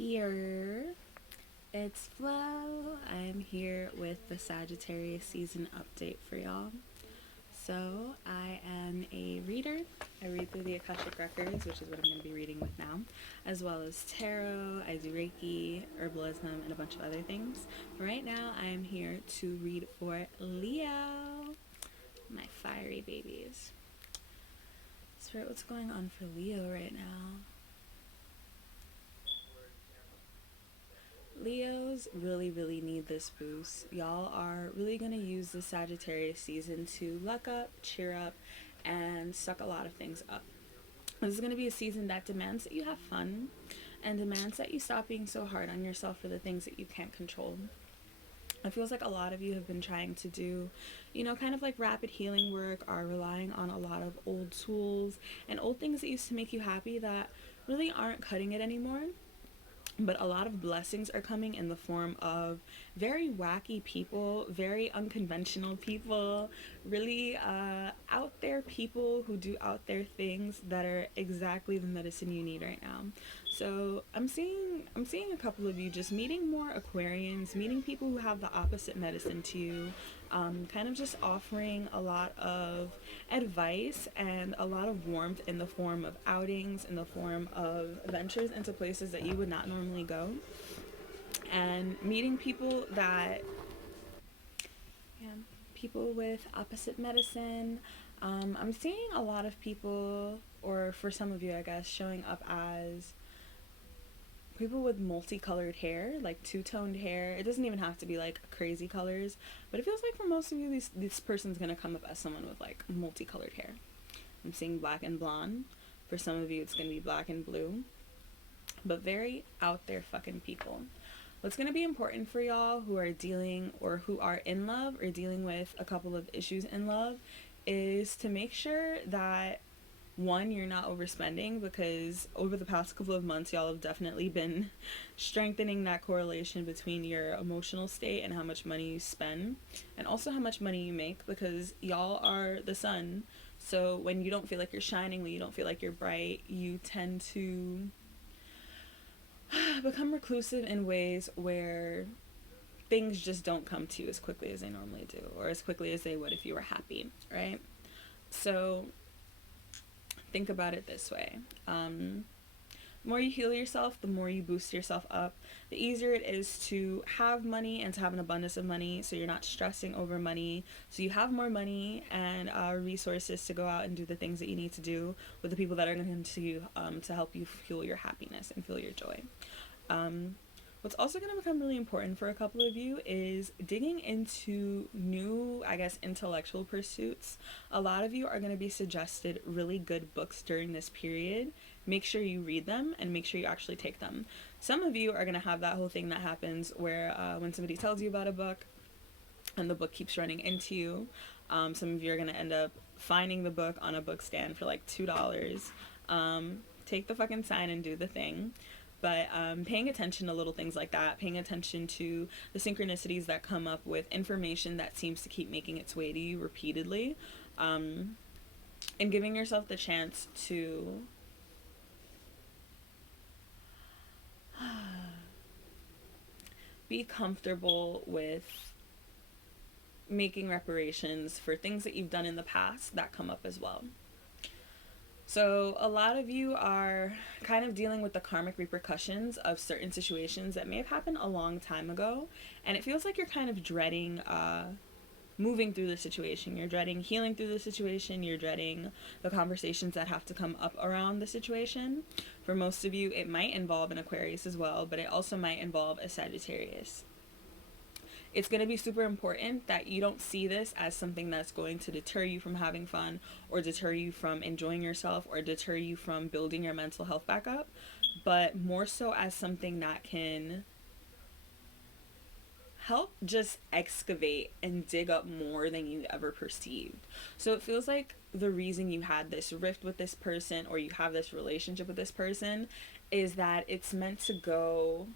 here. It's Flo. I'm here with the Sagittarius season update for y'all. So, I am a reader. I read through the Akashic Records, which is what I'm going to be reading with now, as well as tarot. I do Reiki, herbalism, and a bunch of other things. Right now, I am here to read for Leo, my fiery babies. Spirit, what's going on for Leo right now? Leos really need this boost. Y'all are really going to use the Sagittarius season to luck up, cheer up, and suck a lot of things up. This is going to be a season that demands that you have fun and demands that you stop being so hard on yourself for the things that you can't control. It feels like a lot of you have been trying to do, kind of like rapid healing work, are relying on a lot of old tools and old things that used to make you happy that really aren't cutting it anymore. But a lot of blessings are coming in the form of very wacky people, very unconventional people, really out there people who do out there things that are exactly the medicine you need right now. So I'm seeing a couple of you just meeting more Aquarians, meeting people who have the opposite medicine to you, kind of just offering a lot of advice and a lot of warmth in the form of outings, in the form of ventures into places that you would not normally go, and meeting people that, yeah, people with opposite medicine. I'm seeing a lot of people, or for some of you, I guess, showing up as people with multicolored hair, like two-toned hair. It doesn't even have to be like crazy colors, but it feels like for most of you, this person's gonna come up as someone with like multicolored hair. I'm seeing black and blonde. For some of you, it's gonna be black and blue, but very out there fucking people. What's gonna be important for y'all who are dealing or who are in love or dealing with a couple of issues in love is to make sure that, one, you're not overspending, because over the past couple of months y'all have definitely been strengthening that correlation between your emotional state and how much money you spend, and also how much money you make, because y'all are the sun. So when you don't feel like you're shining, when you don't feel like you're bright, you tend to become reclusive in ways where things just don't come to you as quickly as they normally do, or as quickly as they would if you were happy, right? So think about it this way. The more you heal yourself, the more you boost yourself up, the easier it is to have money and to have an abundance of money, so you're not stressing over money, so you have more money and resources to go out and do the things that you need to do with the people that are going to help you fuel your happiness and fuel your joy. What's also going to become really important for a couple of you is digging into new, I guess, intellectual pursuits. A lot of you are going to be suggested really good books during this period. Make sure you read them and make sure you actually take them. Some of you are going to have that whole thing that happens where when somebody tells you about a book and the book keeps running into you, some of you are going to end up finding the book on a book stand for like $2. Take the fucking sign and do the thing. But paying attention to little things like that, paying attention to the synchronicities that come up with information that seems to keep making its way to you repeatedly, and giving yourself the chance to be comfortable with making reparations for things that you've done in the past that come up as well. So a lot of you are kind of dealing with the karmic repercussions of certain situations that may have happened a long time ago, and it feels like you're kind of dreading moving through the situation. You're dreading healing through the situation. You're dreading the conversations that have to come up around the situation. For most of you, it might involve an Aquarius as well, but it also might involve a Sagittarius. It's going to be super important that you don't see this as something that's going to deter you from having fun, or deter you from enjoying yourself, or deter you from building your mental health back up, but more so as something that can help just excavate and dig up more than you ever perceived. So it feels like the reason you had this rift with this person, or you have this relationship with this person, is that it's meant to go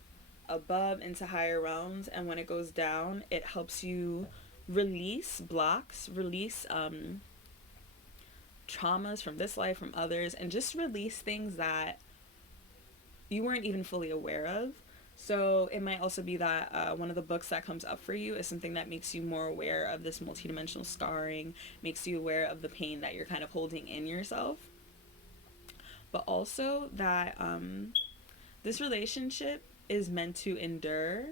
above into higher realms, and when it goes down, it helps you release blocks, release traumas from this life, from others, and just release things that you weren't even fully aware of. So it might also be that one of the books that comes up for you is something that makes you more aware of this multidimensional scarring, makes you aware of the pain that you're kind of holding in yourself. But also that this relationship is meant to endure,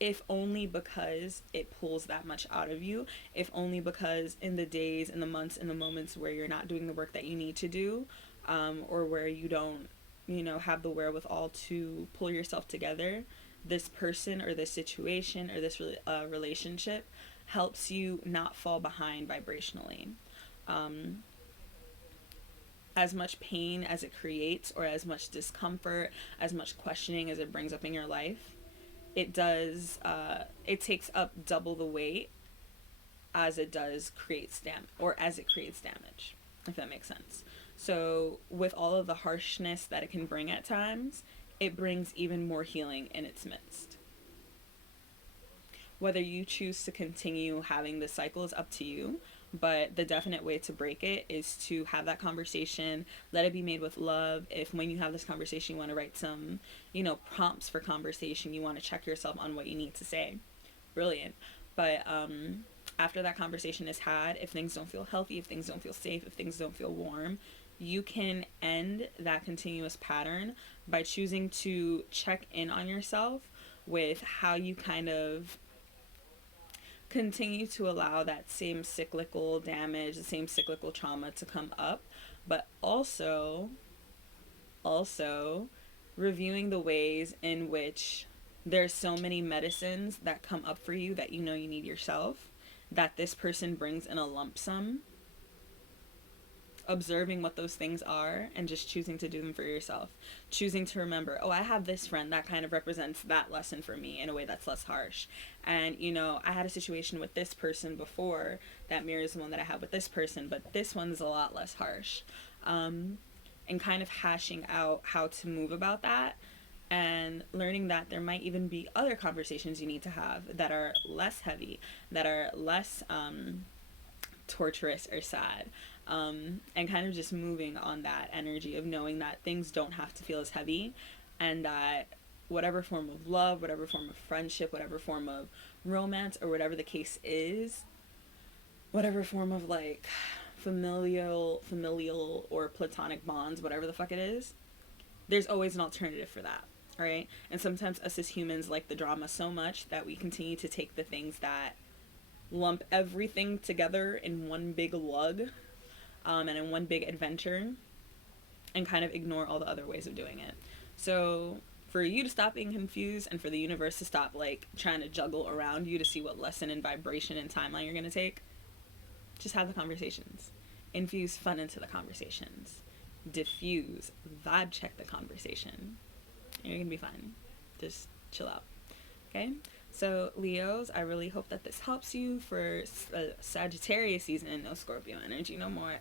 if only because it pulls that much out of you, if only because in the days, in the months, in the moments where you're not doing the work that you need to do, or where you don't, have the wherewithal to pull yourself together, this person or this situation or this relationship helps you not fall behind vibrationally. Um, as much pain as it creates, or as much discomfort, as much questioning as it brings up in your life, it takes up double the weight as it does creates as it creates damage, if that makes sense. So with all of the harshness that it can bring at times, it brings even more healing in its midst. Whether you choose to continue having this cycle is up to you, but the definite way to break it is to have that conversation, let it be made with love. If when you have this conversation you want to write some, prompts for conversation, you want to check yourself on what you need to say, brilliant. But after that conversation is had, if things don't feel healthy, if things don't feel safe, if things don't feel warm, you can end that continuous pattern by choosing to check in on yourself with how you kind of continue to allow that same cyclical damage, the same cyclical trauma to come up, but also reviewing the ways in which there's so many medicines that come up for you that you need yourself, that this person brings in a lump sum, observing what those things are and just choosing to do them for yourself, choosing to remember, oh, I have this friend that kind of represents that lesson for me in a way that's less harsh, and I had a situation with this person before that mirrors the one that I have with this person, but this one's a lot less harsh, and kind of hashing out how to move about that, and learning that there might even be other conversations you need to have that are less heavy, that are less torturous or sad, and kind of just moving on that energy of knowing that things don't have to feel as heavy, and that whatever form of love, whatever form of friendship, whatever form of romance, or whatever the case is, whatever form of like familial or platonic bonds, whatever the fuck it is, there's always an alternative for that, right? And sometimes us as humans like the drama so much that we continue to take the things that lump everything together in one big lug, and in one big adventure, and kind of ignore all the other ways of doing it. So for you to stop being confused, and for the universe to stop like trying to juggle around you to see what lesson and vibration and timeline you're going to take, just have the conversations. Infuse fun into the conversations. Diffuse, vibe check the conversation. You're going to be fine. Just chill out. Okay? So Leos, I really hope that this helps you for Sagittarius season. No Scorpio energy no more.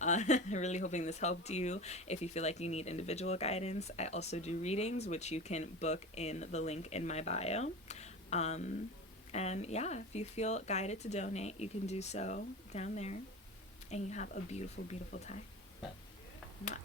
I'm really hoping this helped you. If you feel like you need individual guidance, I also do readings, which you can book in the link in my bio. And yeah, if you feel guided to donate, you can do so down there. And you have a beautiful, beautiful time. Mwah.